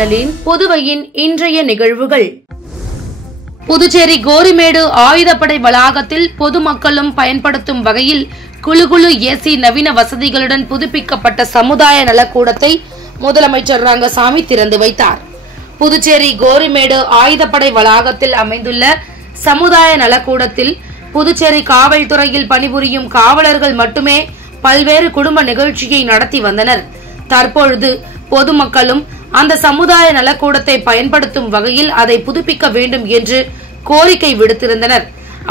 சேனலின் புதுவையின் இன்றைய நிகழ்வுகள். புதுச்சேரி கோரிமேடு ஆயுதப்படை வளாகத்தில் பொதுமக்களும் பயன்படுத்தும் வகையில் குளு ஏசி நவீன வசதிகளுடன் புதுப்பிக்கப்பட்ட சமுதாய நலக்கூடத்தை முதலமைச்சர் ரங்கசாமி திறந்து வைத்தார். புதுச்சேரி கோரிமேடு ஆயுதப்படை வளாகத்தில் அமைந்துள்ள சமுதாய நலக்கூடத்தில் புதுச்சேரி காவல்துறையில் பணிபுரியும் காவலர்கள் மட்டுமே பல்வேறு குடும்ப நிகழ்ச்சியை நடத்தி வந்தனர். தற்பொழுது பொதுமக்களும் அந்த சமுதாய நலக்கூடத்தை பயன்படுத்தும் வகையில் அதை புதுப்பிக்க வேண்டும் என்று கோரிக்கை விடுத்திருந்தனர்.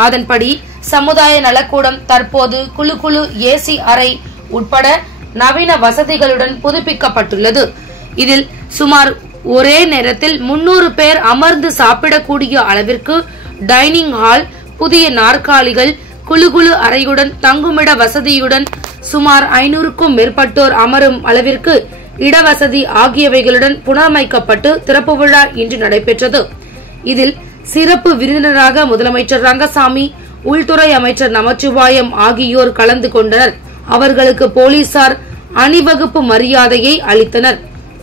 அதன்படி சமுதாய நலக்கூடம் தற்போது குளு ஏசி அறை உட்பட நவீன வசதிகளுடன் புதுப்பிக்கப்பட்டுள்ளது. இதில் சுமார் ஒரே நேரத்தில் 300 பேர் அமர்ந்து சாப்பிடக்கூடிய அளவிற்கு டைனிங் ஹால், புதிய நாற்காலிகள், குளு அறையுடன் தங்குமிட வசதியுடன் சுமார் 500க்கும் மேற்பட்டோர் அமரும் அளவிற்கு இடவசதி ஆகியவைகளுடன் புனரமைக்கப்பட்டு திறப்பு விழா இன்று நடைபெற்றது. இதில் சிறப்பு விருந்தினராக முதலமைச்சர் ரங்கசாமி, உள்துறை அமைச்சர் நமச்சிவாயம் ஆகியோர் கலந்து கொண்டனர். அவர்களுக்கு போலீசார் அணிவகுப்பு மரியாதையை அளித்தனர்.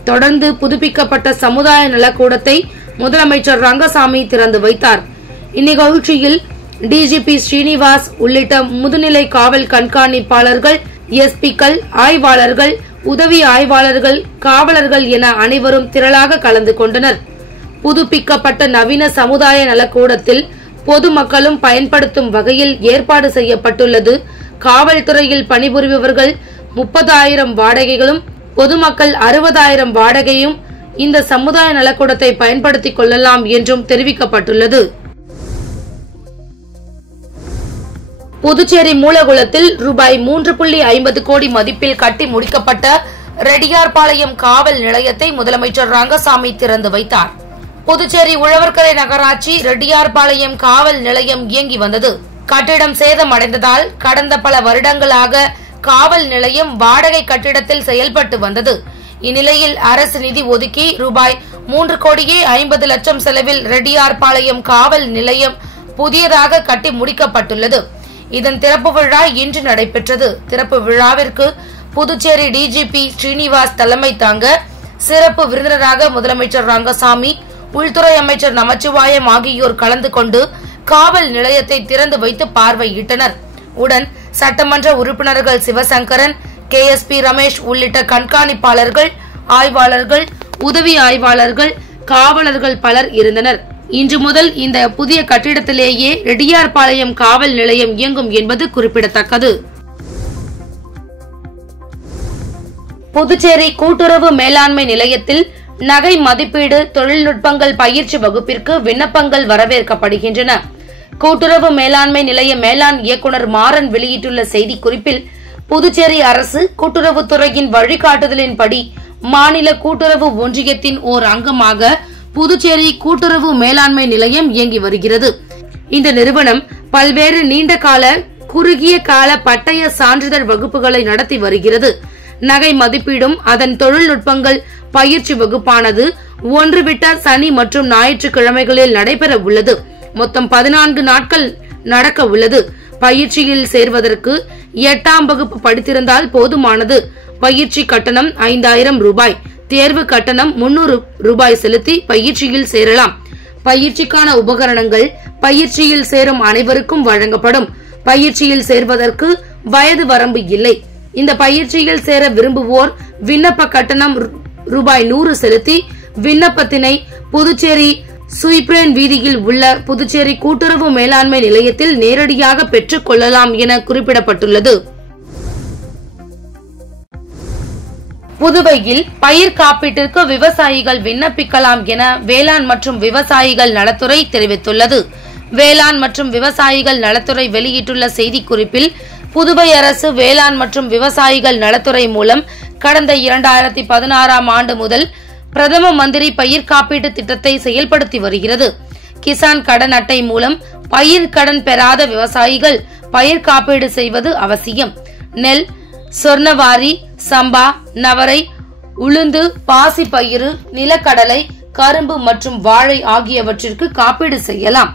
தொடர்ந்து புதுப்பிக்கப்பட்ட சமுதாய நலக்கூடத்தை முதலமைச்சர் ரங்கசாமி திறந்து வைத்தார். இந்நிகழ்ச்சியில் டிஜிபி ஸ்ரீனிவாஸ் உள்ளிட்ட முதுநிலை காவல் கண்காணிப்பாளர்கள், எஸ்பிக்கள், ஆய்வாளர்கள், உதவி ஆய்வாளர்கள், காவலர்கள் என அனைவரும் திரளாக கலந்து கொண்டனர். புதுப்பிக்கப்பட்ட நவீன சமுதாய நலக்கூடத்தில் பொதுமக்களும் பயன்படுத்தும் வகையில் ஏற்பாடு செய்யப்பட்டுள்ளது. காவல்துறையில் பணிபுரிபவர்கள் 30,000 வாடகைகளும் பொதுமக்கள் 60,000 வாடகையும் இந்த சமுதாய நலக்கூடத்தை பயன்படுத்திக் கொள்ளலாம் என்றும் தெரிவிக்கப்பட்டுள்ளது. புதுச்சேரி மூலகுளத்தில் ரூபாய் 3.50 கோடி மதிப்பில் கட்டி முடிக்கப்பட்ட ரெட்டியார்பாளையம் காவல் நிலையத்தை முதலமைச்சர் ரங்கசாமி திறந்து வைத்தார். புதுச்சேரி உழவர்கரை நகராட்சி ரெட்டியார்பாளையம் காவல் நிலையம் இயங்கி வந்தது. கட்டிடம் சேதமடைந்ததால் கடந்த பல வருடங்களாக காவல் நிலையம் வாடகை கட்டிடத்தில் செயல்பட்டு வந்தது. இந்நிலையில் அரசு நிதி ஒதுக்கி ரூபாய் 3,50 லட்சம் செலவில் ரெட்டியார்பாளையம் காவல் நிலையம் புதியதாக கட்டி முடிக்கப்பட்டுள்ளது. இதன் திறப்பு விழா இன்று நடைபெற்றது. திறப்பு விழாவிற்கு புதுச்சேரி டிஜிபி ஸ்ரீனிவாஸ் தலைமை தாங்க சிறப்பு விருந்தினராக முதலமைச்சர் ரங்கசாமி, உள்துறை அமைச்சர் நமச்சிவாயம் ஆகியோர் கலந்து கொண்டு காவல் நிலையத்தை திறந்து வைத்து பார்வையிட்டனர். உடன் சட்டமன்ற உறுப்பினர்கள் சிவசங்கரன், KSP ரமேஷ் உள்ளிட்ட கண்காணிப்பாளர்கள், ஆய்வாளர்கள், உதவி ஆய்வாளர்கள், காவலர்கள் பலர் இருந்தனர். இன்று முதல் இந்த புதிய கட்டிடத்திலேயே ரெட்டியார்பாளையம் காவல் நிலையம் இயங்கும் என்பது குறிப்பிடத்தக்கது. புதுச்சேரி கூட்டுறவு மேலாண்மை நிலையத்தில் நகை மதிப்பீடு தொழில்நுட்பங்கள் பயிற்சி வகுப்பிற்கு விண்ணப்பங்கள் வரவேற்கப்படுகின்றன. கூட்டுறவு மேலாண்மை நிலைய மேலாண் இயக்குநர் மாறன் வெளியிட்டுள்ள செய்திக்குறிப்பில், புதுச்சேரி அரசு கூட்டுறவுத்துறையின் வழிகாட்டுதலின்படி மாநில கூட்டுறவு ஒன்றியத்தின் ஓர் அங்கமாக புதுச்சேரி கூட்டுறவு மேலாண்மை நிலையம் இயங்கி வருகிறது. இந்த நிறுவனம் பல்வேறு நீண்ட கால, குறுகிய கால பட்டய சான்றிதழ் வகுப்புகளை நடத்தி வருகிறது. நகை மதிப்பீடும் அதன் தொழில்நுட்பங்கள் பயிற்சி வகுப்பானது ஒன்றுவிட்ட சனி மற்றும் ஞாயிற்றுக்கிழமைகளில் நடைபெற உள்ளது. மொத்தம் 14 நாட்கள் நடக்க உள்ளது. பயிற்சியில் சேர்வதற்கு 8ஆம் வகுப்பு படித்திருந்தால் போதுமானது. பயிற்சி கட்டணம் 5,000 ரூபாய். தேர்வு கட்டணம் 300 ரூபாய் செலுத்தி பயிற்சியில் சேரலாம். பயிற்சிக்கான உபகரணங்கள் பயிற்சியில் சேரும் அனைவருக்கும் வழங்கப்படும். பயிற்சியில் சேர்வதற்கு வயது வரம்பு இல்லை. இந்த பயிற்சியில் சேர விரும்புவோர் விண்ணப்ப கட்டணம் ரூபாய் 100 செலுத்தி விண்ணப்பத்தினை புதுச்சேரி சுய்பிரேன் வீதியில் உள்ள புதுச்சேரி கூட்டுறவு மேலாண்மை நிலையத்தில் நேரடியாக பெற்றுக் கொள்ளலாம் என குறிப்பிடப்பட்டுள்ளது. புதுவையில் பயிர் காப்பீட்டிற்கு விவசாயிகள் விண்ணப்பிக்கலாம் என வேளாண் மற்றும் விவசாயிகள் நலத்துறை தெரிவித்துள்ளது. வேளாண் மற்றும் விவசாயிகள் நலத்துறை வெளியிட்டுள்ள செய்திக்குறிப்பில், புதுவை அரசு வேளாண் மற்றும் விவசாயிகள் நலத்துறை மூலம் கடந்த 2016ஆம் ஆண்டு முதல் பிரதம மந்திரி பயிர் காப்பீட்டு திட்டத்தை செயல்படுத்தி வருகிறது. கிசான் கடன் அட்டை மூலம் பயிர் கடன் பெறாத விவசாயிகள் பயிர் காப்பீடு செய்வது அவசியம். நெல், சொர்ணவாரி, சம்பா, நவரை, உளுந்து, பாசி பயிறு, நிலக்கடலை, கரும்பு மற்றும் வாழை ஆகியவற்றிற்கு காப்பீடு செய்யலாம்.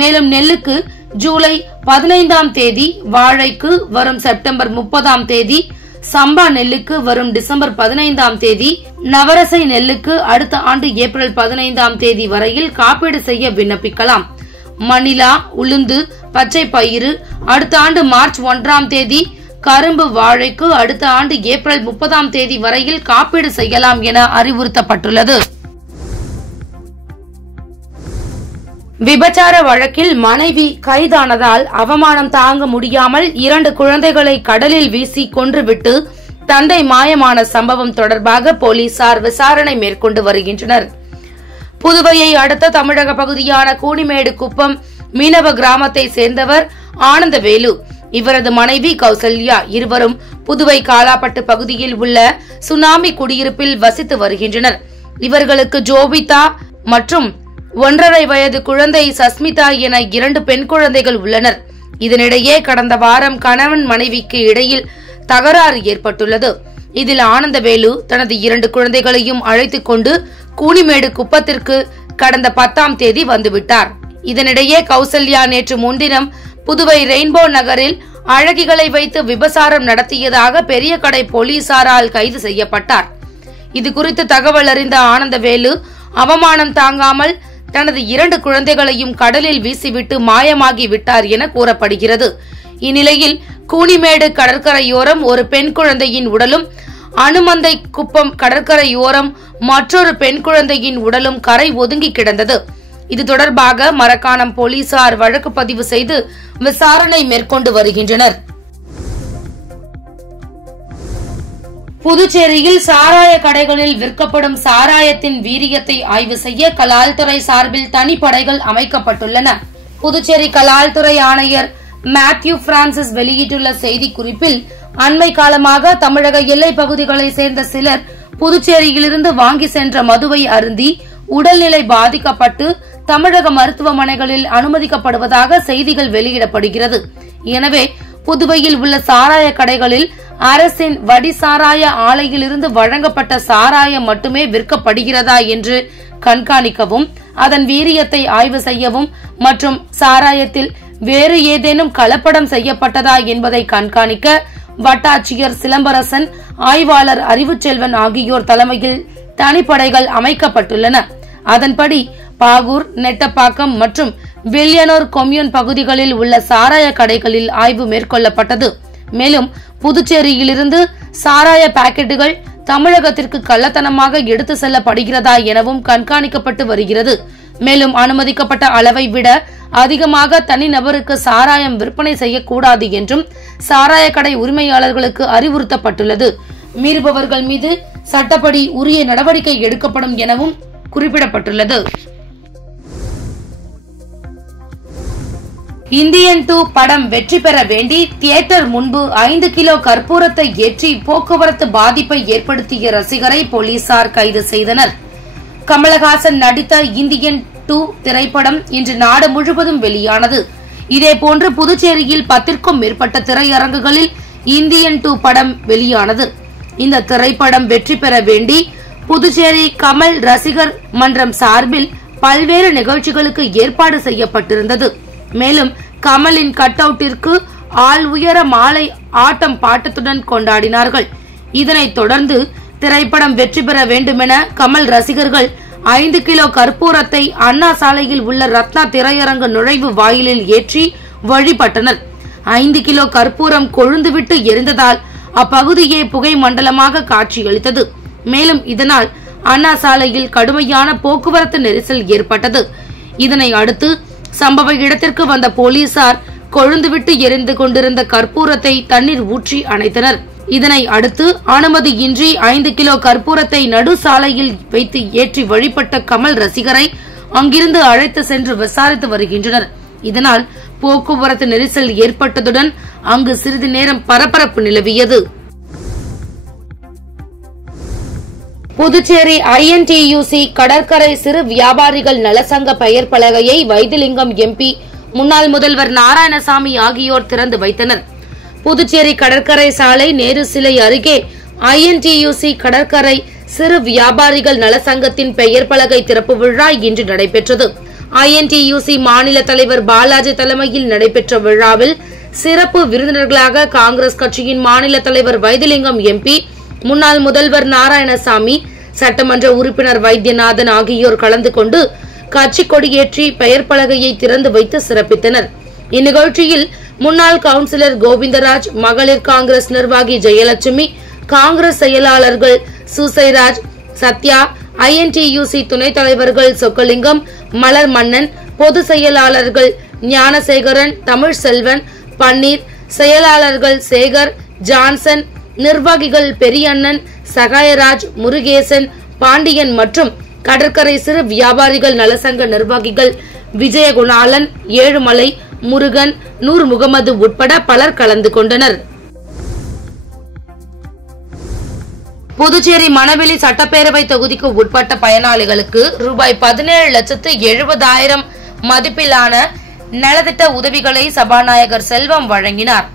மேலும் நெல்லுக்கு ஜூலை 15ஆம் தேதி, வாழைக்கு வரும் செப்டம்பர் 30ஆம் தேதி, சம்பா நெல்லுக்கு வரும் டிசம்பர் 15ஆம் தேதி, நவரசை நெல்லுக்கு அடுத்த ஆண்டு ஏப்ரல் 15ஆம் தேதி வரையில் காப்பீடு செய்ய விண்ணப்பிக்கலாம். மணிலா, உளுந்து, பச்சை பயிறு அடுத்த ஆண்டு மார்ச் 1ஆம் தேதி, கரும்பு, வாழைக்கு அடுத்த ஆண்டு ஏப்ரல் 30ஆம் தேதி வரையில் காப்பீடு செய்யலாம் என அறிவுறுத்தப்பட்டுள்ளது. விபச்சார வழக்கில் மனைவி கைதானதால் அவமானம் தாங்க முடியாமல் 2 குழந்தைகளை கடலில் வீசி கொன்றுவிட்டு தந்தை மாயமான சம்பவம் தொடர்பாக போலீசார் விசாரணை மேற்கொண்டு வருகின்றனர். புதுவையை அடுத்த தமிழக பகுதியான கூனிமேடு குப்பம் மீனவ கிராமத்தை சேர்ந்தவர் ஆனந்தவேலு. இவரது மனைவி கௌசல்யா இருவரும் புதுவை காலாப்பட்டு பகுதியில் உள்ள சுனாமி குடியிருப்பில் வசித்து வருகின்றனர். இவர்களுக்கு ஜோபிதா மற்றும் 1.5 வயது குழந்தை சஸ்மிதா என 2 பெண் குழந்தைகள் உள்ளனர். இதனிடையே கடந்த வாரம் கணவன் மனைவிக்கு இடையில் தகராறு ஏற்பட்டுள்ளது. இதில் ஆனந்தவேலு தனது 2 குழந்தைகளையும் அழைத்துக் கொண்டு கூனிமேடு குப்பத்திற்கு கடந்த 10ஆம் தேதி வந்துவிட்டார். இதனிடையே கௌசல்யா நேற்று முன்தினம் புதுவை ரெயின்போ நகரில் அழகிகளை வைத்து விபசாரம் நடத்தியதாக பெரிய கடை போலீசாரால் கைது செய்யப்பட்டார். இதுகுறித்து தகவல் அறிந்த ஆனந்தவேலு அவமானம் தாங்காமல் தனது 2 குழந்தைகளையும் கடலில் வீசிவிட்டு மாயமாகி விட்டார் என கூறப்படுகிறது. இந்நிலையில் கூனிமேடு கடற்கரையோரம் ஒரு பெண் குழந்தையின் உடலும், அனுமந்தை குப்பம் கடற்கரையோரம் மற்றொரு பெண் குழந்தையின் உடலும் கரை ஒதுங்கி கிடந்தது. இது தொடர்பாக மரக்காணம் போலீசார் வழக்கு பதிவு செய்து விசாரணை மேற்கொண்டு வருகின்றனர். புதுச்சேரியில் சாராய கடைகளில் விற்கப்படும் சாராயத்தின் வீரியத்தை ஆய்வு செய்ய கலால்துறை சார்பில் தனிப்படைகள் அமைக்கப்பட்டுள்ளன. புதுச்சேரி கலால்துறை ஆணையர் மேத்யூ பிரான்சிஸ் வெளியிட்டுள்ள செய்திக்குறிப்பில், அண்மை காலமாக தமிழக எல்லை பகுதிகளை சேர்ந்த சிலர் புதுச்சேரியிலிருந்து வாங்கி சென்ற மதுவை அருந்தி உடல்நிலை பாதிக்கப்பட்டு தமிழக மருத்துவமனைகளில் அனுமதிக்கப்படுவதாக செய்திகள் வெளியிடப்படுகிறது. எனவே புதுவையில் உள்ள சாராய கடைகளில் அரசின் வடி சாராய ஆலையிலிருந்து வழங்கப்பட்ட சாராயம் மட்டுமே விற்கப்படுகிறதா என்று கண்காணிக்கவும், அதன் வீரியத்தை ஆய்வு செய்யவும் மற்றும் சாராயத்தில் வேறு ஏதேனும் கலப்படம் செய்யப்பட்டதா என்பதை கண்காணிக்க வட்டாட்சியர் சிலம்பரசன், ஆய்வாளர் அறிவுச்செல்வன் ஆகியோர் தலைமையில் தனிப்படைகள் அமைக்கப்பட்டுள்ளன. அதன்படி பாகூர், நெட்டப்பாக்கம் மற்றும் வில்லியனூர் கொம்யூன் பகுதிகளில் உள்ள சாராய கடைகளில் ஆய்வு மேற்கொள்ளப்பட்டது. மேலும் புதுச்சேரியிலிருந்து சாராய பாக்கெட்டுகள் தமிழகத்திற்கு கள்ளத்தனமாக எடுத்து செல்லப்படுகிறதா எனவும் கண்காணிக்கப்பட்டு வருகிறது. மேலும் அனுமதிக்கப்பட்ட அளவை விட அதிகமாக தனிநபருக்கு சாராயம் விற்பனை செய்யக்கூடாது என்றும் சாராய கடை உரிமையாளர்களுக்கு அறிவுறுத்தப்பட்டுள்ளது. மீறுபவர்கள் மீது சட்டப்படி உரிய நடவடிக்கை எடுக்கப்படும் எனவும் குறிப்பிடப்பட்டுள்ளது. இந்தியன் 2 படம் வெற்றி பெற வேண்டி தியேட்டர் முன்பு 5 கிலோ கற்பூரத்தை ஏற்றி போக்குவரத்து பாதிப்பை ஏற்படுத்திய ரசிகரை போலீசார் கைது செய்தனர். கமலஹாசன் நடித்த இந்தியன் 2 திரைப்படம் இன்று நாடு முழுவதும் வெளியானது. இதேபோன்று புதுச்சேரியில் 10க்கும் மேற்பட்ட திரையரங்குகளில் இந்தியன் 2 படம் வெளியானது. இந்த திரைப்படம் வெற்றி பெற வேண்டி புதுச்சேரி கமல் ரசிகர் மன்றம் சார்பில் பல்வேறு நிகழ்ச்சிகளுக்கு ஏற்பாடு செய்யப்பட்டிருந்தது. மேலும் கமலின் கட் அவுட்டிற்கு ஆள் உயர மாலை ஆட்டம் பாட்டத்துடன் கொண்டாடினார்கள். இதனைத் தொடர்ந்து திரைப்படம் வெற்றி பெற வேண்டுமென கமல் ரசிகர்கள் 5 கிலோ கற்பூரத்தை அண்ணா சாலையில் உள்ள ரத்னா திரையரங்கு நுழைவு வாயிலில் ஏற்றி வழிபட்டனர். 5 கிலோ கற்பூரம் கொழுந்துவிட்டு எரிந்ததால் அப்பகுதியே புகை மண்டலமாக காட்சியளித்தது. மேலும் இதனால் அண்ணா சாலையில் கடுமையான போக்குவரத்து நெரிசல் ஏற்பட்டது. இதனை அடுத்து சம்பவ இடத்திற்கு வந்த போலீசார் கொழுந்துவிட்டு எரிந்து கொண்டிருந்த கற்பூரத்தை தண்ணீர் ஊற்றி அணைத்தனர். இதனை அடுத்து அனுமதியின்றி 5 கிலோ கற்பூரத்தை நடு சாலையில் வைத்து ஏற்றி வழிபட்ட கமல் ரசிகரை அங்கிருந்து அழைத்து சென்று விசாரித்து வருகின்றனர். இதனால் போக்குவரத்து நெரிசல் ஏற்பட்டதுடன் அங்கு சிறிது நேரம் பரபரப்பு நிலவியது. புதுச்சேரி INTUC கடற்கரை சிறு வியாபாரிகள் நலசங்க பெயர் பலகையை வைத்திலிங்கம் MP, முன்னாள் முதல்வர் நாராயணசாமி ஆகியோர் திறந்து வைத்தனர். புதுச்சேரி கடற்கரை சாலை நேரு சிலை அருகே INTUC கடற்கரை சிறு வியாபாரிகள் நலசங்கத்தின் பெயர் பலகை திறப்பு விழா இன்று நடைபெற்றது. INTUC மாநில தலைவர் பாலாஜி தலைமையில் நடைபெற்ற விழாவில் சிறப்பு விருந்தினர்களாக காங்கிரஸ் கட்சியின் மாநில தலைவர் வைத்திலிங்கம் எம்பி, முன்னாள் முதல்வர் நாராயணசாமி, சட்டமன்ற உறுப்பினர் வைத்தியநாதன் ஆகியோர் கலந்து கொண்டு கட்சி கொடியேற்றி பெயர் பலகையை திறந்து வைத்து சிறப்பித்தனர். இந்நிகழ்ச்சியில் முன்னாள் கவுன்சிலர் கோவிந்தராஜ், மகளிர் காங்கிரஸ் நிர்வாகி ஜெயலட்சுமி, காங்கிரஸ் செயலாளர்கள் சூசைராஜ், சத்யா, INTUC துணைத் தலைவர்கள் சொக்கலிங்கம், மலர் மன்னன், பொது செயலாளர்கள் ஞானசேகரன், தமிழ் செல்வன், பன்னீர், செயலாளர்கள் சேகர், ஜான்சன், நிர்வாகிகள் பெரியண்ணன், சகாயராஜ், முருகேசன், பாண்டியன் மற்றும் கடற்கரை சிறு வியாபாரிகள் நலசங்க நிர்வாகிகள் விஜயகுணாலன், ஏழுமலை, முருகன், நூர் முகமது உட்பட பலர் கலந்து கொண்டனர். புதுச்சேரி மணவெளி சட்டப்பேரவை தொகுதிக்கு உட்பட்ட பயனாளிகளுக்கு ரூபாய் 17,70,000 மதிப்பிலான நலத்திட்ட உதவிகளை சபாநாயகர் செல்வம் வழங்கினார்.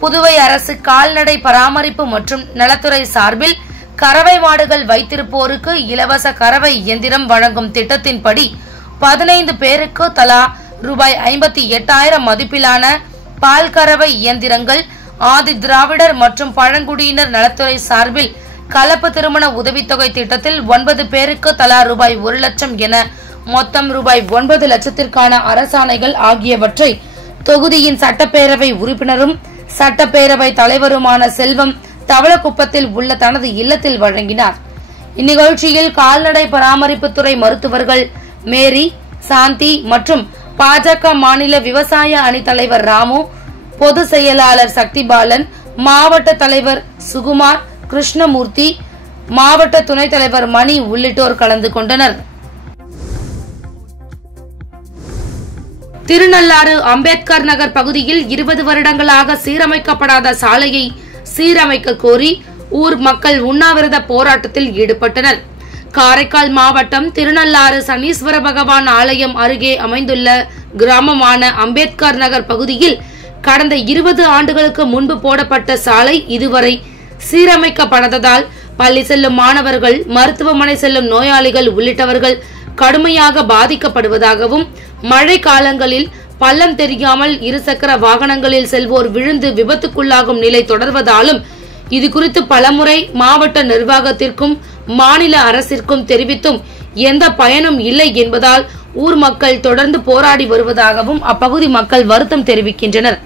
புதுவை அரசு கால்நடை பராமரிப்பு மற்றும் நலத்துறை சார்பில் கறவை மாடுகள் வைத்திருப்போருக்கு இலவச கறவை இயந்திரம் வழங்கும் திட்டத்தின்படி 15 பேருக்கு தலா ரூபாய் 58,000 மதிப்பிலான பால் கறவை இயந்திரங்கள், ஆதி திராவிடர் மற்றும் பழங்குடியினர் நலத்துறை சார்பில் கலப்பு திருமண உதவித்தொகை திட்டத்தில் 9 பேருக்கு தலா ரூபாய் 1 லட்சம் என மொத்தம் ரூபாய் 9 லட்சத்திற்கான அரசாணைகள் ஆகியவற்றை தொகுதியின் சட்டப்பேரவை உறுப்பினரும் சட்டப்பேரவை தலைவருமான செல்வம் தவளக்குப்பத்தில் உள்ள தனது இல்லத்தில் வழங்கினார். இந்நிகழ்ச்சியில் கால்நடை பராமரிப்புத்துறை மருத்துவர்கள் மேரி, சாந்தி மற்றும் பாஜக மாநில விவசாய அணி தலைவர் ராமு, பொது செயலாளர் சக்திபாலன், மாவட்ட தலைவர் சுகுமார், கிருஷ்ணமூர்த்தி, மாவட்ட துணைத் தலைவர் மணி உள்ளிட்டோர் கலந்து கொண்டனர். திருநள்ளாறு அம்பேத்கர் நகர் பகுதியில் 20 வருடங்களாக சீரமைக்கப்படாத சாலையை சீரமைக்க கோரி ஊர் மக்கள் உண்ணாவிரத போராட்டத்தில் ஈடுபட்டனர். காரைக்கால் மாவட்டம் திருநள்ளாறு சனீஸ்வர பகவான் ஆலயம் அருகே அமைந்துள்ள கிராமமான அம்பேத்கர் நகர் பகுதியில் கடந்த 20 ஆண்டுகளுக்கு முன்பு போடப்பட்ட சாலை இதுவரை சீரமைக்கப்படாததால் பள்ளி செல்லும் மாணவர்கள், மருத்துவமனை செல்லும் நோயாளிகள் உள்ளிட்டவர்கள் கடுமையாக பாதிக்கப்படுவதாகவும், மழை காலங்களில் பள்ளம் தெரியாமல் இருசக்கர வாகனங்களில் செல்வோர் விழுந்து விபத்துக்குள்ளாகும் நிலை தொடர்வதாலும் இதுகுறித்து பலமுறை மாவட்ட நிர்வாகத்திற்கும் மாநில அரசிற்கும் தெரிவித்தும் எந்த பயனும் இல்லை என்பதால் ஊர் மக்கள் தொடர்ந்து போராடி வருவதாகவும் அப்பகுதி மக்கள் வருத்தம் தெரிவிக்கின்றனர்.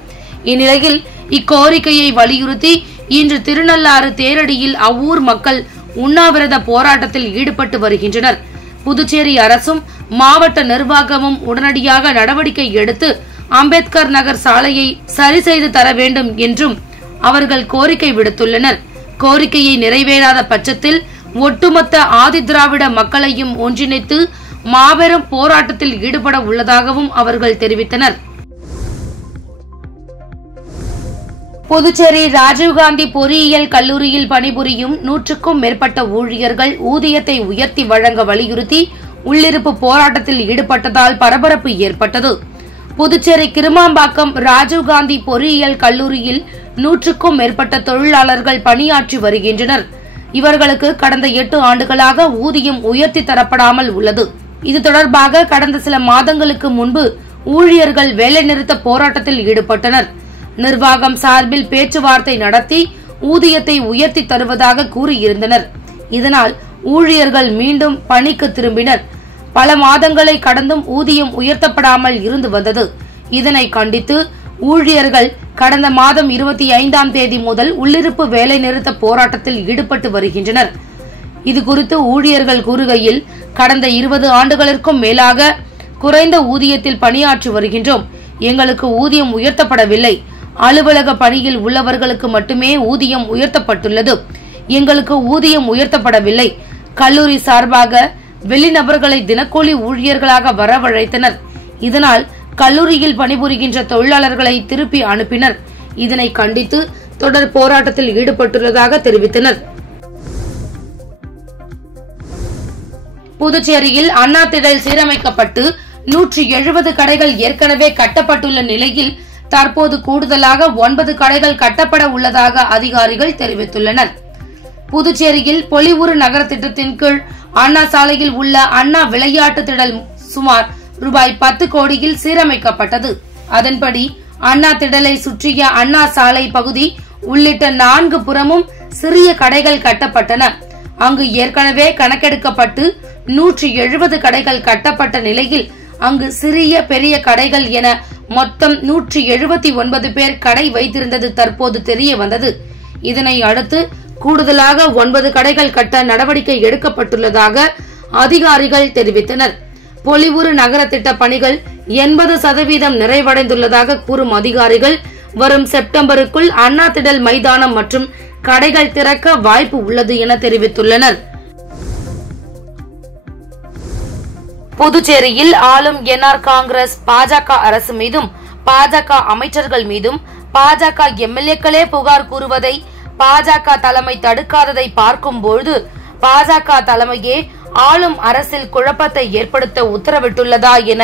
இந்நிலையில் இக்கோரிக்கையை வலியுறுத்தி இன்று திருநள்ளாறு தேரடியில் அவ்வூர் மக்கள் உண்ணாவிரத போராட்டத்தில் ஈடுபட்டு வருகின்றனர். புதுச்சேரி அரசும் மாவட்ட நிர்வாகமும் உடனடியாக நடவடிக்கை எடுத்து அம்பேத்கர் நகர் சாலையை சரி செய்து தர வேண்டும் என்றும் அவர்கள் கோரிக்கை விடுத்துள்ளனர். கோரிக்கையை நிறைவேறாத பட்சத்தில் ஒட்டுமொத்த ஆதி திராவிட மக்களையும் ஒன்றிணைத்து மாபெரும் போராட்டத்தில் ஈடுபட உள்ளதாகவும் அவர்கள் தெரிவித்தனர். புதுச்சேரி ராஜீவ்காந்தி பொறியியல் கல்லூரியில் பணிபுரியும் 100க்கும் மேற்பட்ட ஊழியர்கள் ஊதியத்தை உயர்த்தி வழங்க வலியுறுத்தி உள்ளிருப்பு போராட்டத்தில் ஈடுபட்டதால் பரபரப்பு ஏற்பட்டது. புதுச்சேரி கிருமாம்பாக்கம் ராஜீவ்காந்தி பொறியியல் கல்லூரியில் 100க்கும் மேற்பட்ட தொழிலாளர்கள் பணியாற்றி வருகின்றனர். இவர்களுக்கு கடந்த 8 ஆண்டுகளாக ஊதியம் உயர்த்தி தரப்படாமல் உள்ளது. இது தொடர்பாக கடந்த சில மாதங்களுக்கு முன்பு ஊழியர்கள் வேலைநிறுத்த போராட்டத்தில் ஈடுபட்டனர். நிர்வாகம் சார்பில் பேச்சுவார்த்தை நடத்தி ஊதியத்தை உயர்த்தி தருவதாக கூறியிருந்தனர். இதனால் ஊழியர்கள் மீண்டும் பணிக்கு திரும்பினர். பல மாதங்களை கடந்தும் ஊதியம் உயர்த்தப்படாமல் இருந்து வந்தது. இதனை கண்டித்து ஊழியர்கள் கடந்த மாதம் 25ஆம் தேதி முதல் உள்ளிருப்பு வேலைநிறுத்த போராட்டத்தில் ஈடுபட்டு வருகின்றனர். இதுகுறித்து ஊழியர்கள் கூறுகையில், கடந்த 20 ஆண்டுகளுக்கும் மேலாக குறைந்த ஊதியத்தில் பணியாற்றி வருகின்றோம். எங்களுக்கு ஊதியம் உயர்த்தப்படவில்லை. அலுவலக பணியில் உள்ளவர்களுக்கு மட்டுமே ஊதியம் உயர்த்தப்பட்டுள்ளது. எங்களுக்கு ஊதியம் உயர்த்தப்படவில்லை. கல்லூரி சார்பாக வெளிநபர்களை தினக்கூலி ஊழியர்களாக வரவழைத்தனர். இதனால் கல்லூரியில் பணிபுரிகின்ற தொழிலாளர்களை திருப்பி அனுப்பினர். இதனை கண்டித்து தொடர் போராட்டத்தில் ஈடுபட்டுள்ளதாக தெரிவித்தனர். புதுச்சேரியில் அண்ணா திடல் சீரமைக்கப்பட்டு 170 கடைகள் ஏற்கனவே கட்டப்பட்டுள்ள நிலையில் தற்போது கூடுதலாக 9 கடைகள் கட்டப்பட உள்ளதாக அதிகாரிகள் தெரிவித்துள்ளனர். புதுச்சேரியில் பொலிவுறு நகர திட்டத்தின் கீழ் அண்ணா சாலையில் உள்ள அண்ணா விளையாட்டு திடல் சுமார் ரூபாய் 10 கோடியில் சீரமைக்கப்பட்டது. அதன்படி அண்ணா திடலை சுற்றிய அண்ணா சாலை பகுதி உள்ளிட்ட 4 புறமும் சிறிய கடைகள் கட்டப்பட்டன. அங்கு ஏற்கனவே கணக்கெடுக்கப்பட்டு 170 கடைகள் கட்டப்பட்ட நிலையில் அங்கு சிறிய பெரிய கடைகள் என மொத்தம் 179 பேர் கடை வைத்திருந்தது தற்போது தெரிய வந்தது. இதனை அடுத்து கூடுதலாக 9 கடைகள் கட்ட நடவடிக்கை எடுக்கப்பட்டுள்ளதாக அதிகாரிகள் தெரிவித்தனர். பொலிவுறு நகர திட்ட பணிகள் 80% நிறைவடைந்துள்ளதாக கூறும் அதிகாரிகள் வரும் செப்டம்பருக்குள் அண்ணா திடல் மைதானம் மற்றும் கடைகள் திறக்க வாய்ப்பு உள்ளது என தெரிவித்துள்ளனர். புதுச்சேரியில் ஆளும் என்ஆர் காங்கிரஸ் பாஜக அரசு மீதும் பாஜக அமைச்சர்கள் மீதும் பாஜக எம்எல்ஏக்களே புகார் கூறுவதை பாஜக தலைமை தடுக்காததை பார்க்கும்போது பாஜக தலைமையே ஆளும் அரசில் குழப்பத்தை ஏற்படுத்த உத்தரவிட்டுள்ளதா என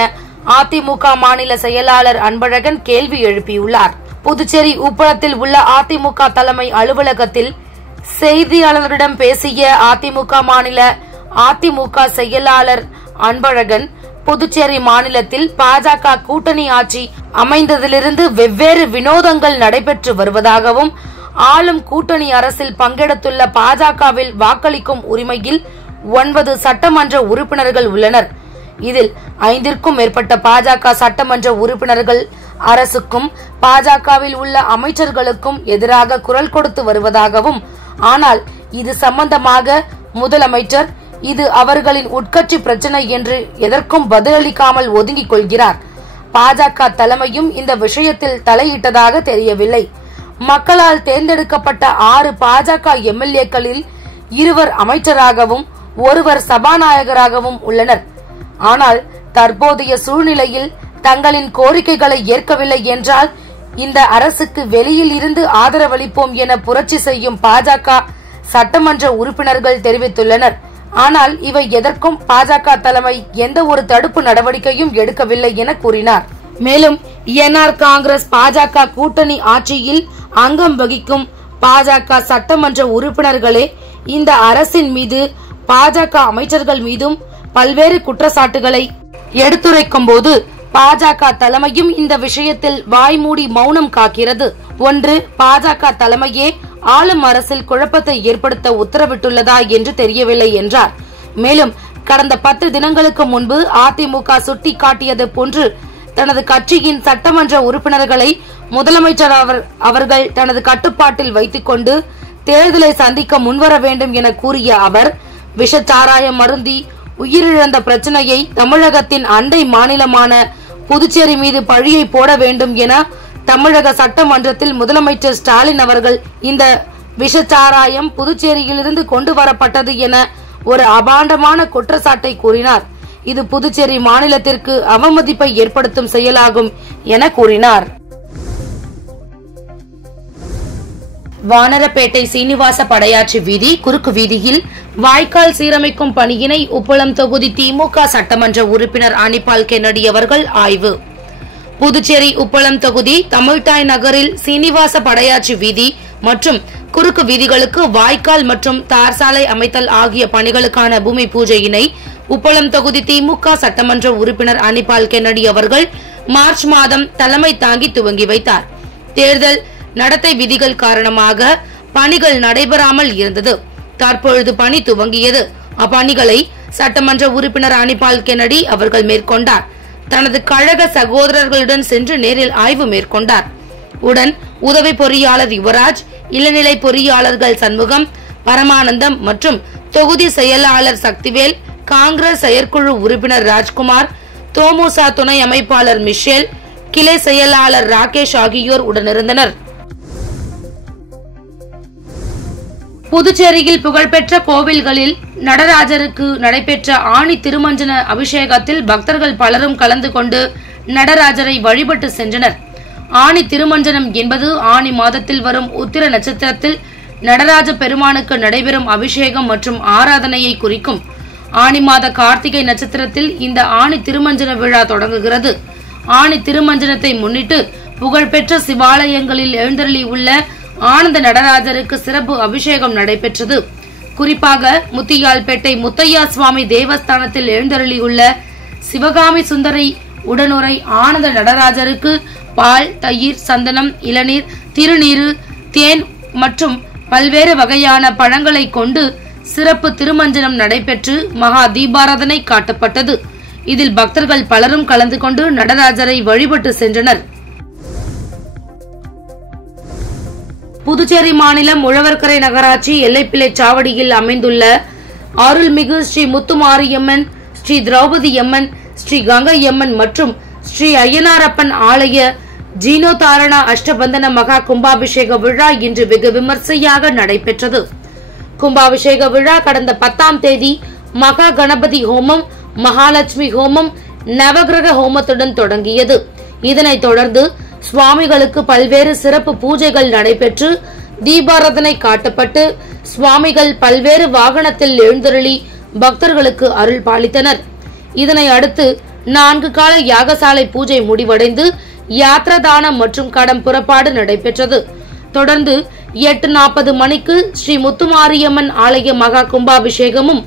அதிமுக மாநில செயலாளர் அன்பழகன் கேள்வி எழுப்பியுள்ளார். புதுச்சேரி உப்பளத்தில் உள்ள அதிமுக தலைமை அலுவலகத்தில் செய்தியாளர்களிடம் பேசிய அதிமுக செயலாளர் அன்பழகன், புதுச்சேரி மாநிலத்தில் பாஜக கூட்டணி ஆட்சி அமைந்ததிலிருந்து வெவ்வேறு வினோதங்கள் நடைபெற்று வருவதாகவும் ஆளும் கூட்டணி அரசில் பங்கெடுத்துள்ள பாஜகவில் வாக்களிக்கும் உரிமையில் 9 சட்டமன்ற உறுப்பினர்கள் உள்ளனர். இதில் 5ற்கும் மேற்பட்ட பாஜக சட்டமன்ற உறுப்பினர்கள் அரசுக்கும் பாஜகவில் உள்ள அமைச்சர்களுக்கும் எதிராக குரல் கொடுத்து வருவதாகவும், ஆனால் இது சம்பந்தமாக முதலமைச்சர் இது அவர்களின் உட்கட்சி பிரச்சனை என்று எதற்கும் பதிலளிக்காமல் ஒதுங்கிக் கொள்கிறார். பாஜக தலைமையும் இந்த விஷயத்தில் தலையிட்டதாக தெரியவில்லை. மக்களால் தேர்ந்தெடுக்கப்பட்ட 6 பாஜக எம்எல்ஏக்களில் 2 அமைச்சராகவும் 1 சபாநாயகராகவும் உள்ளனர். ஆனால் தற்போதைய சூழ்நிலையில் தங்களின் கோரிக்கைகளை ஏற்கவில்லை என்றால் இந்த அரசுக்கு வெளியில் இருந்து ஆதரவளிப்போம் என புரட்சி செய்யும் பாஜக சட்டமன்ற உறுப்பினர்கள் தெரிவித்துள்ளனர். ஆனால் இவை எதற்கும் பாஜக தலைமை எந்த ஒரு தடுப்பு நடவடிக்கையும் எடுக்கவில்லை என கூறினார். மேலும் என்ஆர் காங்கிரஸ் பாஜக கூட்டணி ஆட்சியில் அங்கம் வகிக்கும் பாஜக சட்டமன்ற உறுப்பினர்களே இந்த அரசின் மீது பாஜக அமைச்சர்கள் மீதும் பல்வேறு குற்றச்சாட்டுகளை எடுத்துரைக்கும் போது பாஜக தலைமையும் இந்த விஷயத்தில் வாய்மூடி மௌனம் காக்கிறது. ஒன்று, பாஜக தலைமையே ஆளும் அரசில் குழப்பத்தை ஏற்படுத்த உத்தரவிட்டுள்ளதா என்று தெரியவில்லை என்றார். மேலும் கடந்த 10 தினங்களுக்கு முன்பு அதிமுக சுட்டிக்காட்டியது போன்று தனது கட்சியின் சட்டமன்ற உறுப்பினர்களை முதலமைச்சர் அவர்கள் தனது கட்டுப்பாட்டில் வைத்துக் கொண்டு தேர்தலை சந்திக்க முன்வர வேண்டும் என கூறிய அவர், விஷச்சாராயம் மருந்தி உயிரிழந்த பிரச்சனையை தமிழகத்தின் அண்டை மாநிலமான புதுச்சேரி மீது பழியை போட வேண்டும் என தமிழக சட்டமன்றத்தில் முதலமைச்சர் ஸ்டாலின் அவர்கள் இந்த விஷச்சாராயம் புதுச்சேரியிலிருந்து கொண்டு வரப்பட்டது என ஒரு அபாண்டமான குற்றச்சாட்டை கூறினார். இது புதுச்சேரி மாநிலத்திற்கு அவமதிப்பை ஏற்படுத்தும் செயலாகும் என கூறினார். வானரப்பேட்டை சீனிவாச படையாச்சி வீதி குறுக்கு வீதியில் வாய்க்கால் சீரமைக்கும் பணியினை உப்பளம் தொகுதி திமுக சட்டமன்ற உறுப்பினர் அனிபால் கென்னடி அவர்கள் ஆய்வு. புதுச்சேரி உப்பளம் தொகுதி தமிழ்தாய் நகரில் சீனிவாச படையாச்சி வீதி மற்றும் குறுக்கு வீதிகளுக்கு வாய்க்கால் மற்றும் தார் சாலை அமைத்தல் ஆகிய பணிகளுக்கான பூமி பூஜையினை உப்பளம் தொகுதி திமுக சட்டமன்ற உறுப்பினர் அனிபால் கென்னடி அவர்கள் மார்ச் மாதம் தலைமை தாங்கி துவங்கி வைத்தார். தேர்தல் நடத்தை விதிகள் காரணமாக பணிகள் நடைபெறாமல் இருந்தது. தற்பொழுது பணி துவங்கியது. அப்பணிகளை சட்டமன்ற உறுப்பினர் அனிபால் கென்னடி அவர்கள் மேற்கொண்டார். தனது கழக சகோதரர்களுடன் சென்று நேரில் ஆய்வு மேற்கொண்டார். உடன் உதவி பொறியாளர் யுவராஜ், இளநிலை பொறியாளர்கள் சண்முகம், பரமானந்தம் மற்றும் தொகுதி செயலாளர் சக்திவேல், காங்கிரஸ் செயற்குழு உறுப்பினர் ராஜ்குமார், தோமுசா துணை அமைப்பாளர் மிஷேல், கிளை செயலாளர் ராகேஷ் ஆகியோர் உடனிருந்தனர். புதுச்சேரியில் புகழ்பெற்ற கோவில்களில் நடராஜருக்கு நடைபெற்ற ஆணி திருமஞ்சன அபிஷேகத்தில் பக்தர்கள் பலரும் கலந்து கொண்டு நடராஜரை வழிபட்டு சென்றனர். ஆணி திருமஞ்சனம் என்பது ஆணி மாதத்தில் வரும் உத்திர நட்சத்திரத்தில் நடராஜ பெருமானுக்கு நடைபெறும் அபிஷேகம் மற்றும் ஆராதனையை குறிக்கும். ஆணி மாத கார்த்திகை நட்சத்திரத்தில் இந்த ஆணி திருமஞ்சன விழா தொடங்குகிறது. ஆணி திருமஞ்சனத்தை முன்னிட்டு புகழ்பெற்ற சிவாலயங்களில் எழுந்தருளி உள்ள ஆனந்த நடராஜருக்கு சிறப்பு அபிஷேகம் நடைபெற்றது. குறிப்பாக முத்தியால்பேட்டை முத்தையா சுவாமி தேவஸ்தானத்தில் எழுந்தருளியுள்ள சிவகாமி சுந்தரி உடனுரை ஆனந்த நடராஜருக்கு பால், தயிர், சந்தனம், இளநீர், திருநீரு, தேன் மற்றும் பல்வேறு வகையான பழங்களை கொண்டு சிறப்பு திருமஞ்சனம் நடைபெற்று மகா தீபாராதனை காட்டப்பட்டது. இதில் பக்தர்கள் பலரும் கலந்து கொண்டு நடராஜரை வழிபட்டு சென்றனர். புதுச்சேரி மாநிலம் உழவர்கரை நகராட்சி எல்லைப்பிள்ளை சாவடியில் அமைந்துள்ள அருள்மிகு ஸ்ரீ முத்துமாரியம்மன், ஸ்ரீ திரௌபதி அம்மன், ஸ்ரீ கங்கையம்மன் மற்றும் ஸ்ரீ ஐயனாரப்பன் ஆலய ஜீனோதாரண அஷ்டபந்தன மகா கும்பாபிஷேக விழா இன்று வெகு விமர்சையாக நடைபெற்றது. கும்பாபிஷேக விழா கடந்த 10ஆம் தேதி மகா கணபதி ஹோமம், மகாலட்சுமி ஹோமம், நவகிரக ஹோமத்துடன் தொடங்கியது. இதனைத் தொடர்ந்து சுவாமிகளுக்கு பல்வேறு சிறப்பு பூஜைகள் நடைபெற்று தீபாராதனை காட்டப்பட்டு சுவாமிகள் பல்வேறு வாகனத்தில் எழுந்தருளி பக்தர்களுக்கு அருள் பாலித்தனர். இதனை அடுத்து 4 கால யாகசாலை பூஜை முடிவடைந்து யாத்ராதானம் மற்றும் கடம் புறப்பாடு நடைபெற்றது. தொடர்ந்து 8:40 மணிக்கு ஸ்ரீ முத்துமாரியம்மன் ஆலய மகா கும்பாபிஷேகமும்,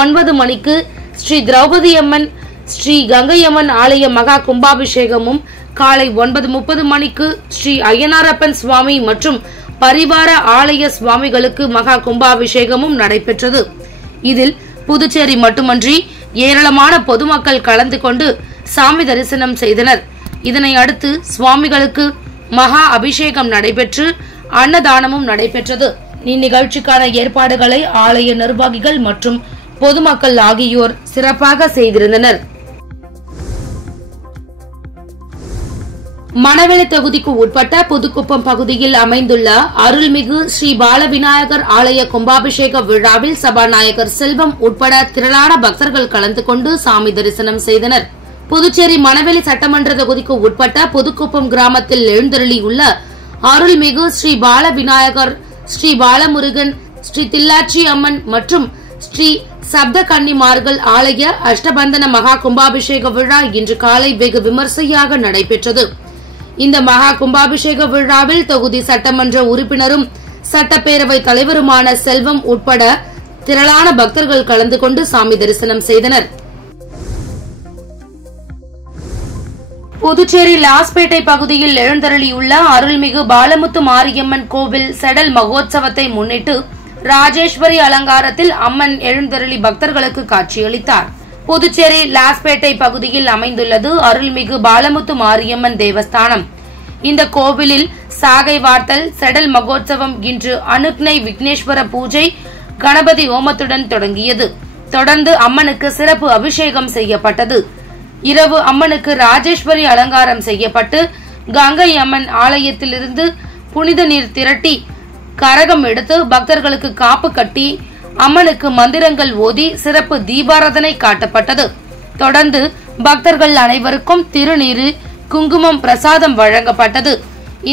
9 மணிக்கு ஸ்ரீ திரௌபதி அம்மன், ஸ்ரீ கங்கையம்மன் ஆலய மகா கும்பாபிஷேகமும், காலை 9:30 மணிக்கு ஸ்ரீ ஐயனாரப்பன் சுவாமி மற்றும் பரிவார ஆலய சுவாமிகளுக்கு மகா கும்பாபிஷேகமும் நடைபெற்றது. இதில் புதுச்சேரி மட்டுமன்றி ஏராளமான பொதுமக்கள் கலந்து கொண்டு சாமி தரிசனம் செய்தனர். இதனை அடுத்து சுவாமிகளுக்கு மகா அபிஷேகம் நடைபெற்று அன்னதானமும் நடைபெற்றது. இந்நிகழ்ச்சிக்கான ஏற்பாடுகளை ஆலய நிர்வாகிகள் மற்றும் பொதுமக்கள் ஆகியோர் சிறப்பாக செய்திருந்தனர். மணவெளி தொகுதிக்கு உட்பட்ட புதுக்குப்பம் பகுதியில் அமைந்துள்ள அருள்மிகு ஸ்ரீ பாலவிநாயகர் ஆலய கும்பாபிஷேக விழாவில் சபாநாயகர் செல்வம் உட்பட திரளான பக்தர்கள் கலந்து கொண்டு சாமி தரிசனம் செய்தனர். புதுச்சேரி மணவெளி சட்டமன்ற தொகுதிக்கு உட்பட்ட புதுக்குப்பம் கிராமத்தில் எழுந்தருளியுள்ள அருள்மிகு ஸ்ரீ பாலவிநாயகர், ஸ்ரீ பாலமுருகன், ஸ்ரீ தில்லாட்சி அம்மன் மற்றும் ஸ்ரீ சப்த கன்னிமார்கள் ஆலய அஷ்டபந்தன மகா கும்பாபிஷேக விழா இன்று காலை வெகு விமர்சையாக நடைபெற்றது. இந்த மகா கும்பாபிஷேக விழாவில் தொகுதி சட்டமன்ற உறுப்பினரும் சட்டப்பேரவை தலைவருமான செல்வம் உட்பட திரளான பக்தர்கள் கலந்து கொண்டு சாமி தரிசனம் செய்தனர். புதுச்சேரி லாஸ்பேட்டை பகுதியில் எழுந்தருளியுள்ள அருள்மிகு பாலமுத்து மாரியம்மன் கோவில் செடல் மகோத்சவத்தை முன்னிட்டு ராஜேஸ்வரி அலங்காரத்தில் அம்மன் எழுந்தருளி பக்தர்களுக்கு காட்சியளித்தார். புதுச்சேரி லாஸ்பேட்டை பகுதியில் அமைந்துள்ளது அருள்மிகு பாலமுத்து மாரியம்மன் தேவஸ்தானம். இந்த கோவிலில் சாகை வார்த்தல், செடல் மகோத்சவம் இன்று அனுக்னை விக்னேஸ்வர பூஜை, கணபதி ஹோமத்துடன் தொடங்கியது. தொடர்ந்து அம்மனுக்கு சிறப்பு அபிஷேகம் செய்யப்பட்டது. இரவு அம்மனுக்கு ராஜேஸ்வரி அலங்காரம் செய்யப்பட்டு கங்கை அம்மன் ஆலயத்திலிருந்து புனித நீர் திரட்டி கரகம் எடுத்து பக்தர்களுக்கு காப்பு கட்டி அம்மனுக்கு மந்திரங்கள் ஓதி சிறப்பு தீபாராதனை காட்டப்பட்டது. தொடர்ந்து பக்தர்கள் அனைவருக்கும் திருநீரு, குங்குமம் பிரசாதம் வழங்கப்பட்டது.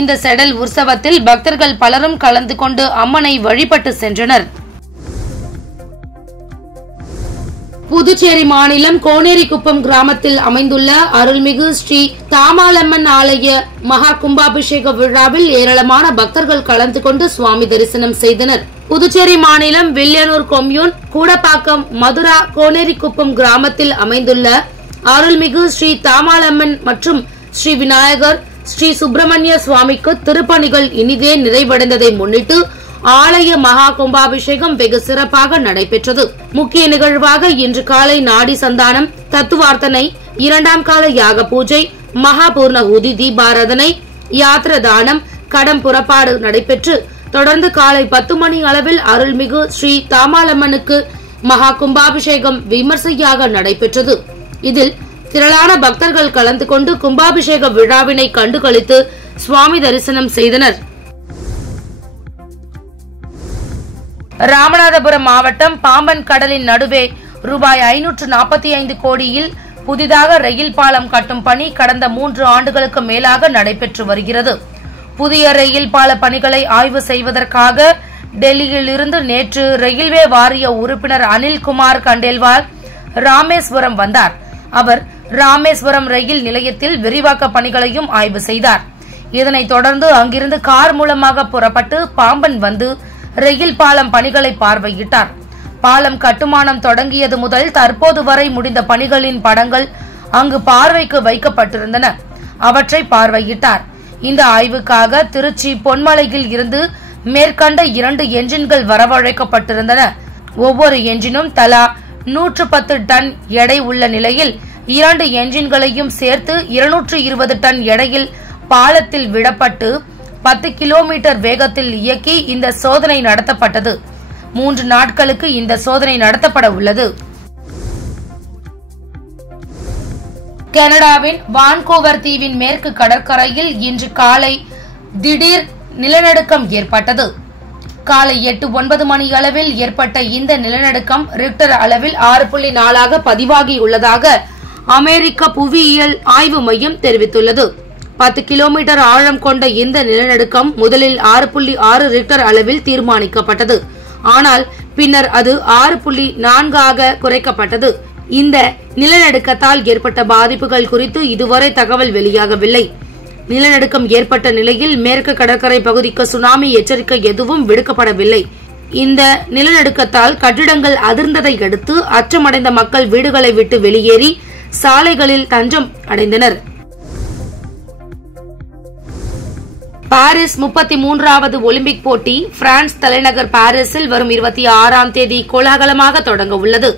இந்த செடல் உற்சவத்தில் பக்தர்கள் பலரும் கலந்து கொண்டு அம்மனை வழிபட்டு சென்றனர். புதுச்சேரி மாநிலம் கோனேரிக்குப்பம் கிராமத்தில் அமைந்துள்ள அருள்மிகு ஸ்ரீ தாமாலம்மன் ஆலய மகா கும்பாபிஷேக விழாவில் ஏராளமான பக்தர்கள் கலந்து கொண்டு சுவாமி தரிசனம் செய்தனர். புதுச்சேரி மாநிலம் வில்லியனூர் கொம்யூன் கூடப்பாக்கம் மதுரா கோனேரிக்குப்பம் கிராமத்தில் அமைந்துள்ள அருள்மிகு ஸ்ரீ தாமாலம்மன் மற்றும் ஸ்ரீ விநாயகர், ஸ்ரீ சுப்பிரமணிய சுவாமிக்கு திருப்பணிகள் இனிதே நிறைவடைந்ததை முன்னிட்டு ஆலய மகா கும்பாபிஷேகம் வெகு சிறப்பாக நடைபெற்றது. முக்கிய நிகழ்வாக இன்று காலை நாடி சந்தானம், தத்துவார்த்தனை, 2ஆம் கால யாக பூஜை, மகா பூர்ணஹூதி தீபாராதனை, யாத்ராதானம், கடம் புறப்பாடு நடைபெற்று தொடர்ந்து காலை 10 மணி அளவில் அருள்மிகு ஸ்ரீ தாமாலம்மனுக்கு மகா கும்பாபிஷேகம் விமர்சையாக நடைபெற்றது. இதில் திரளான பக்தர்கள் கலந்து கொண்டு கும்பாபிஷேக விழாவினை கண்டுகளித்து சுவாமி தரிசனம் செய்தனர். ராமநாதபுரம் மாவட்டம் பாம்பன் கடலின் நடுவே ரூபாய் 545 கோடியில் புதிதாக ரயில் பாலம் கட்டும் பணி கடந்த 3 ஆண்டுகளுக்கு மேலாக நடைபெற்று வருகிறது. புதிய ரயில் பால பணிகளை ஆய்வு செய்வதற்காக டெல்லியில் இருந்து நேற்று ரயில்வே வாரிய உறுப்பினர் அனில்குமார் கண்டேல்வால் ராமேஸ்வரம் வந்தார். அவர் ராமேஸ்வரம் ரயில் நிலையத்தில் விரிவாக்க பணிகளையும் ஆய்வு செய்தார். இதனைத் தொடர்ந்து அங்கிருந்து கார் மூலமாக புறப்பட்டு பாம்பன் வந்து ரயில் பாலம் பணிகளை பார்வையிட்டார். பாலம் கட்டுமானம் தொடங்கியது முதல் தற்போது வரை முடிந்த பணிகளின் படங்கள் அங்கு பார்வைக்கு வைக்கப்பட்டிருந்தன. அவற்றை பார்வையிட்டார். இந்த ஆய்வுக்காக திருச்சி பொன்மலையில் இருந்து மேற்கண்ட 2 என்ஜின்கள் வரவழைக்கப்பட்டிருந்தன. ஒவ்வொரு என்ஜினும் தலா 110 டன் எடை உள்ள நிலையில் 2 என்ஜின்களையும் சேர்த்து 220 டன் எடையில் பாலத்தில் விடப்பட்டு 10 கிலோமீட்டர் வேகத்தில் இயக்கி இந்த சோதனை நடத்தப்பட்டது. 3 நாட்களுக்கு இந்த சோதனை நடத்தப்பட உள்ளது. கனடாவின் வான்கூவர் தீவின் மேற்கு கடற்கரையில் இன்று காலை திடீர் நிலநடுக்கம் ஏற்பட்டது. காலை 8-9 மணி அளவில் ஏற்பட்ட இந்த நிலநடுக்கம் ரிக்டர் அளவில் 6.4 பதிவாகியுள்ளதாக அமெரிக்க புவியியல் ஆய்வு மையம் தெரிவித்துள்ளது. 10 கிலோமீட்டர் ஆழம் கொண்ட இந்த நிலநடுக்கம் முதலில் 6.6 ரிக்டர் அளவில் தீர்மானிக்கப்பட்டது. ஆனால் பின்னர் அது 6.4 குறைக்கப்பட்டது. இந்த நிலநடுக்கத்தால் ஏற்பட்ட பாதிப்புகள் குறித்து இதுவரை தகவல் வெளியாகவில்லை. நிலநடுக்கம் ஏற்பட்ட நிலையில் மேற்கு கடற்கரை பகுதிக்கு சுனாமி எச்சரிக்கை எதுவும் விடுக்கப்படவில்லை. இந்த நிலநடுக்கத்தால் கட்டிடங்கள் அதிர்ந்ததை அடுத்து அச்சமடைந்த மக்கள் வீடுகளை விட்டு வெளியேறி சாலைகளில் தஞ்சம் அடைந்தனர். பாரிஸ் 33வது ஒலிம்பிக் போட்டி பிரான்ஸ் தலைநகர் பாரிஸில் வரும் 26ஆம் தேதி கோலாகலமாக தொடங்க உள்ளது.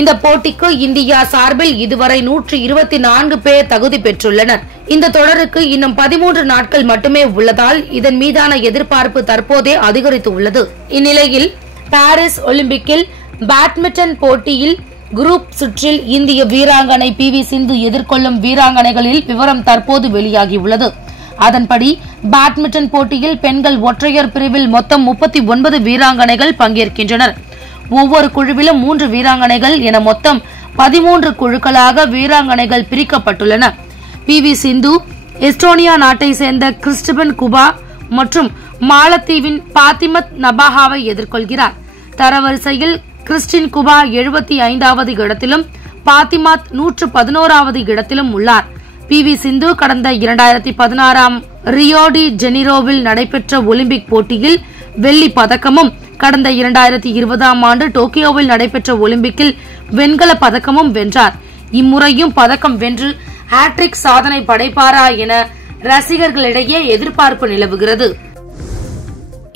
இந்த போட்டிக்கு இந்தியா சார்பில் இதுவரை 124 பேர் தகுதி பெற்றுள்ளனர். இந்த தொடருக்கு இன்னும் 13 நாட்கள் மட்டுமே உள்ளதால் இதன் மீதான எதிர்பார்ப்பு தற்போதே அதிகரித்து உள்ளது. இந்நிலையில் பாரிஸ் ஒலிம்பிக்கில் பேட்மிண்டன் போட்டியில் குரூப் சுற்றில் இந்திய வீராங்கனை PV சிந்து எதிர்கொள்ளும் வீராங்கனைகளில் விவரம் தற்போது வெளியாகியுள்ளது. அதன்படி பேட்மிண்டன் போட்டியில் பெண்கள் ஒற்றையர் பிரிவில் மொத்தம் 39 வீராங்கனைகள் பங்கேற்கின்றனர். ஒவ்வொரு குழுவிலும் 3 வீராங்கனைகள் என மொத்தம் 13 குழுக்களாக வீராங்கனைகள் பிரிக்கப்பட்டுள்ளன. PV சிந்து எஸ்டோனியா நாட்டை சேர்ந்த கிறிஸ்டபன் குபா மற்றும் மாலத்தீவின் பாத்திமத் நபாஹாவை எதிர்கொள்கிறார். தரவரிசையில் கிறிஸ்டின் குபா 75வது இடத்திலும் பாத்திமத் 111வது இடத்திலும் உள்ளார். PV சிந்து கடந்த 2016 ரியோ டி ஜெனிரோவில் நடைபெற்ற ஒலிம்பிக் போட்டியில் வெள்ளி பதக்கமும் கடந்த 2020 டோக்கியோவில் நடைபெற்ற ஒலிம்பிக்கில் வெண்கல பதக்கமும் வென்றார். இம்முறையும் பதக்கம் வென்று ஹாட்ரிக் சாதனை படைப்பாரா என ரசிகர்களிடையே எதிர்பார்ப்பு நிலவுகிறது.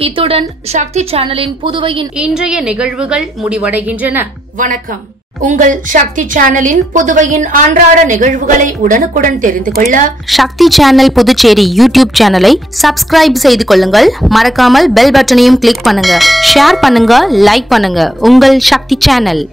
இத்துடன் சக்தி சேனலின் புதுவையின் இன்றைய நிகழ்வுகள் முடிவடைகின்றன. வணக்கம். உங்கள் சக்தி சேனலின் புதுவையின் அன்றாட நிகழ்வுகளை உடனுக்குடன் தெரிந்து கொள்ள சக்தி சேனல் புதுச்சேரி யூடியூப் சேனலை சப்ஸ்கிரைப் செய்து கொள்ளுங்கள். மறக்காமல் பெல் பட்டனையும் கிளிக் பண்ணுங்க, ஷேர் பண்ணுங்க, லைக் பண்ணுங்க. உங்கள் சக்தி சேனல்.